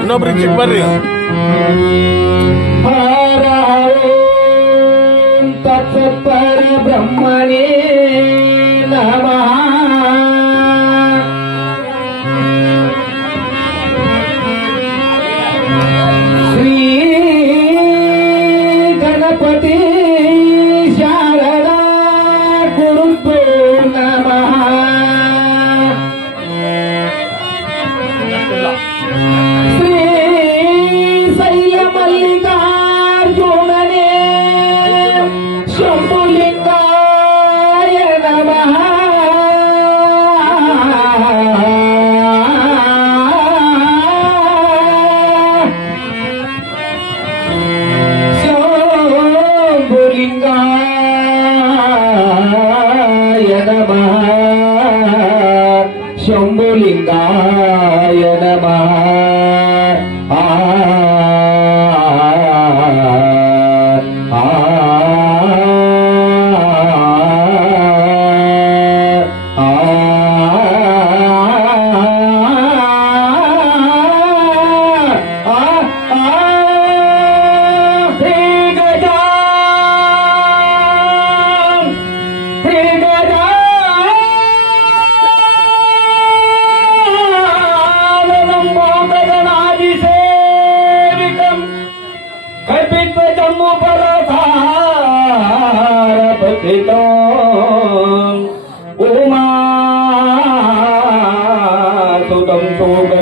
ಇನ್ನೊಬ್ರಿಗೆ ಚಿಕ್ಕ ಬರ್ರಿ. ತತ್ಪರ ಬ್ರಹ್ಮಣೇ ನಮಃ. ಶ್ರೀ ಗಣಪತಿ ಶಾರದಾ ಗುರುಭ್ಯೋ ನಮಃ. ಶ್ರೀ ಶೈಲ ಮಲ್ಲಿಕಾರ್ಜುನನೇ ಶಂಭುಲಿಂಗಾಯ ನಮಃ. ಶಂಭುಲಿಂಗಾಯ ನಮಃ. ಶಂಭುಲಿಂಗಾಯ ನಮಃ.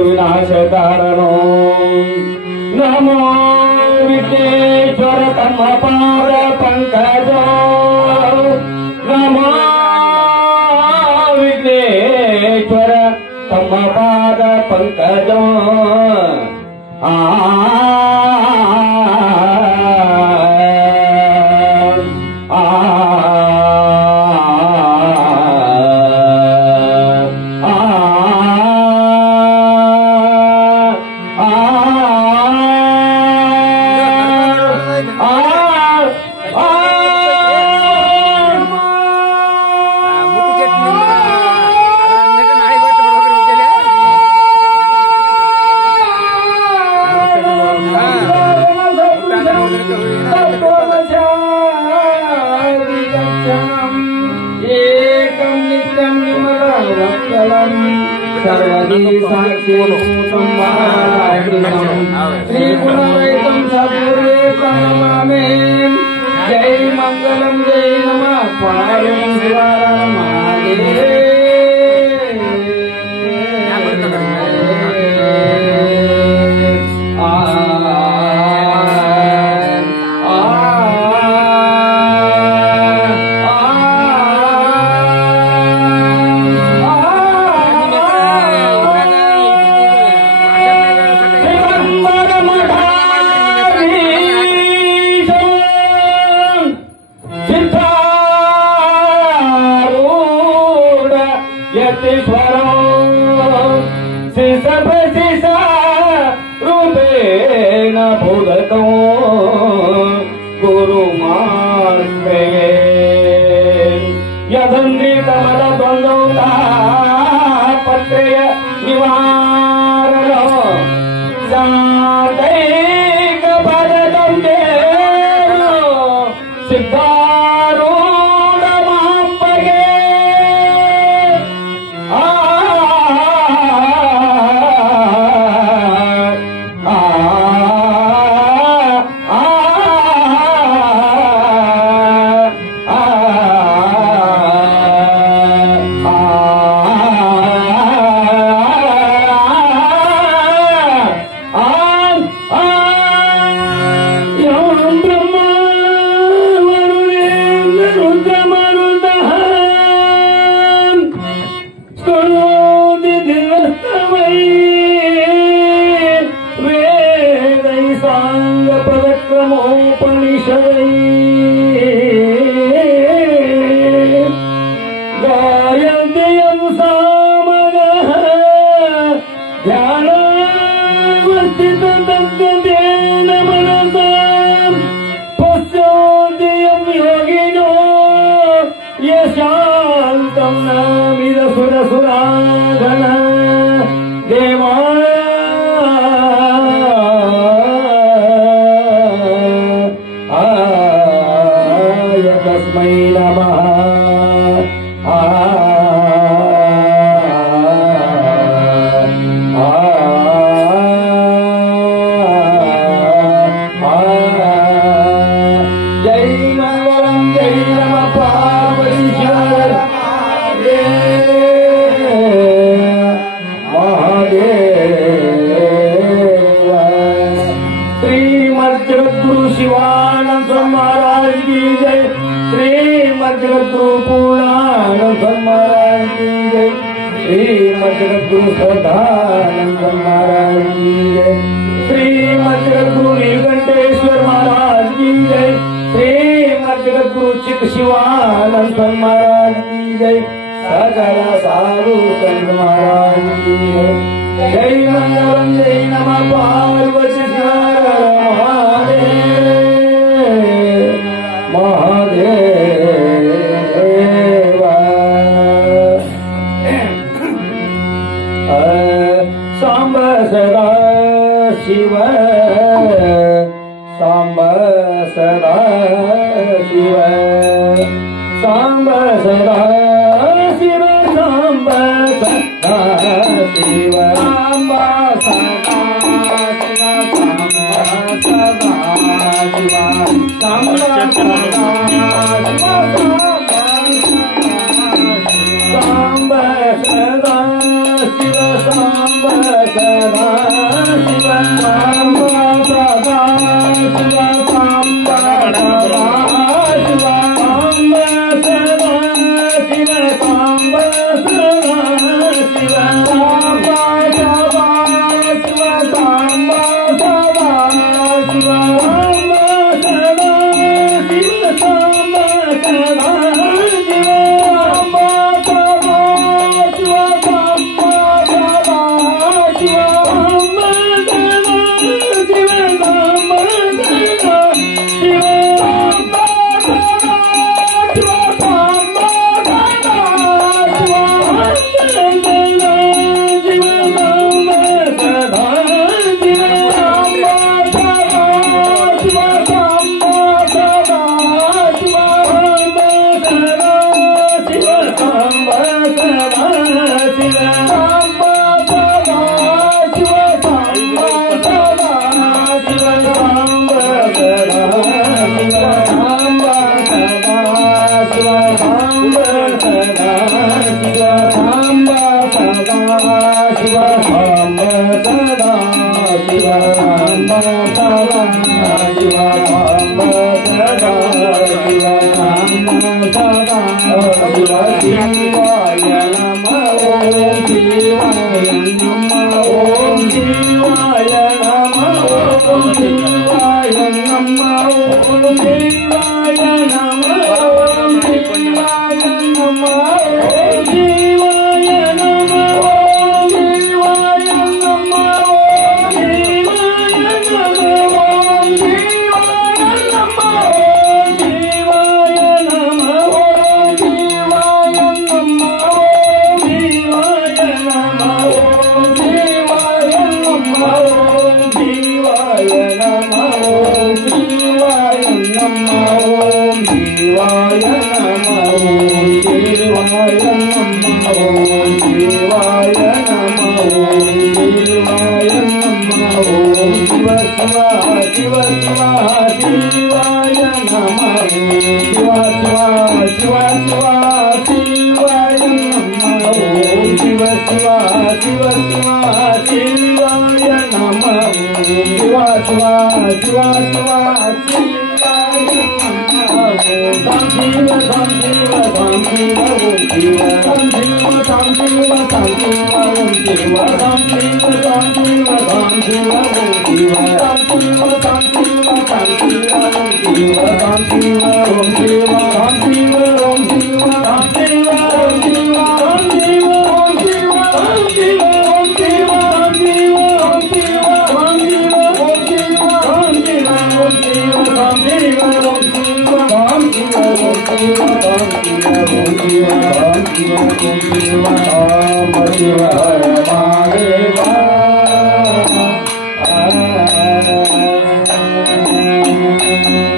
विनाशकारणो नमो विघ्नेश्वर तम पाद पंकजो. नमो विघ्नेश्वर तम पाद पंकजो. जय मंगलम जय नमः शांतं नामिद सुरसुराधन देवा सद्गुरु सदानंद महाराज की जय। श्रीमद जगद्गुरु नीलकंठेश्वर महाराज की जय। श्रीमद जगद्गुरु चित शिवानंद महाराज की जय। सकल साधु संत महाराज की जय। जय मंगलम जय नमः पार्वती हर महादेव महादेव। सांब सदा शिव सांब सदा शिव सांब सदा शिव सांब सदा शिव सांब सदा शिव सांब सदा सांब सदा शिव सांब सदा शिव सांब सदा शिव सांब सदा शिव सांब सदा शिव सांब सदा शिव सांब सदा शिव सांब सदा शिव सांब सदा शिव सांब सदा शिव Hare